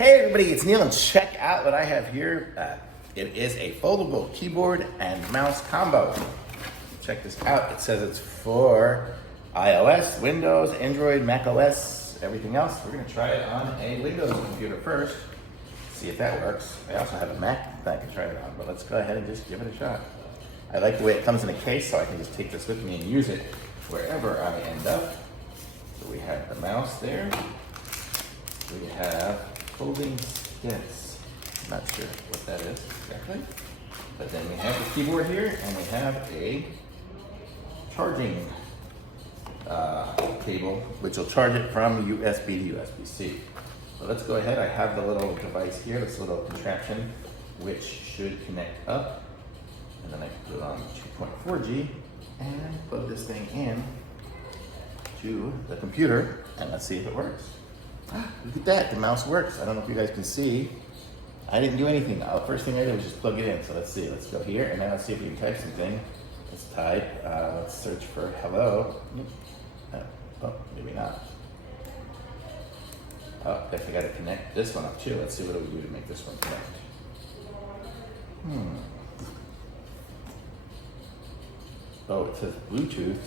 Hey everybody, it's Neil and check out what I have here. It is a foldable keyboard and mouse combo. Check this out. It says it's for iOS, Windows, Android, Mac OS, everything else. We're gonna try it on a Windows computer first, see if that works. I also have a Mac that I can try it on, but let's go ahead and just give it a shot. I like the way it comes in a case, so I can just take this with me and use it wherever I end up. So we have the mouse there. We have folding sticks. I'm not sure what that is exactly. But then we have the keyboard here, and we have a charging cable, which will charge it from USB to USB-C. So let's go ahead. I have the little device here, this little contraption, which should connect up. And then I can put it on 2.4G and plug this thing in to the computer, and let's see if it works. Look at that, the mouse works. I don't know if you guys can see. I didn't do anything. The first thing I did was just plug it in. So let's see, let's go here, and now let's see if we can type something. Let's type, let's search for hello. Oh, maybe not. Oh, I guess I gotta connect this one up too. Let's see what do we do to make this one connect. Oh, it says Bluetooth.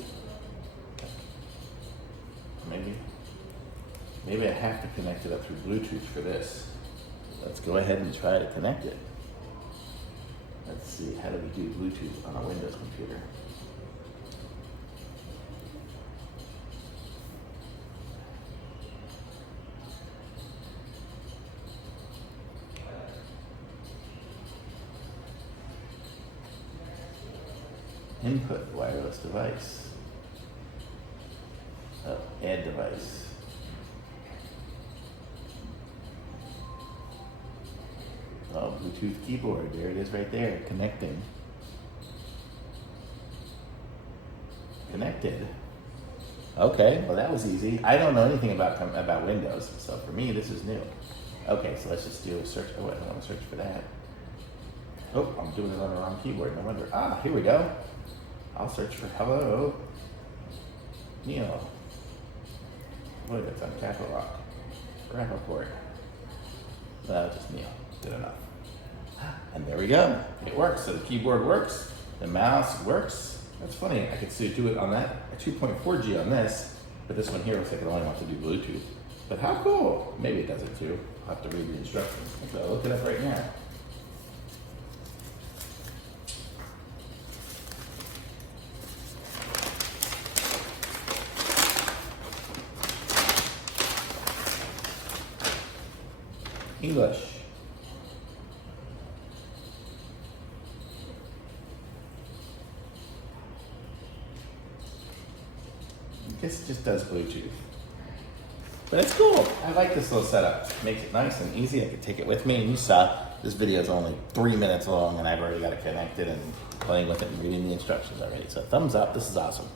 Maybe I have to connect it up through Bluetooth for this. Let's go ahead and try to connect it. Let's see, how do we do Bluetooth on a Windows computer? Input wireless device. Oh, add device. Oh, Bluetooth keyboard, there it is right there, connecting. Connected. Okay, well that was easy. I don't know anything about Windows, so for me this is new. Okay, so let's just do a search. Oh, I don't want to search for that. Oh, I'm doing it on the wrong keyboard, no wonder. Ah, here we go. I'll search for hello, Neil. Boy, that's on Capital Rock. Rappaport. Just Neil. Good enough. And there we go. It works. So the keyboard works. The mouse works. That's funny. I could still do it on that. A 2.4G on this, but this one here looks like it only wants to do Bluetooth. But how cool? Maybe it does it too. I'll have to read the instructions. So I'll look it up right now. English. This just does Bluetooth. But it's cool. I like this little setup. Makes it nice and easy. I can take it with me. And you saw this video is only 3 minutes long, and I've already got it connected and playing with it and reading the instructions already. So thumbs up. This is awesome.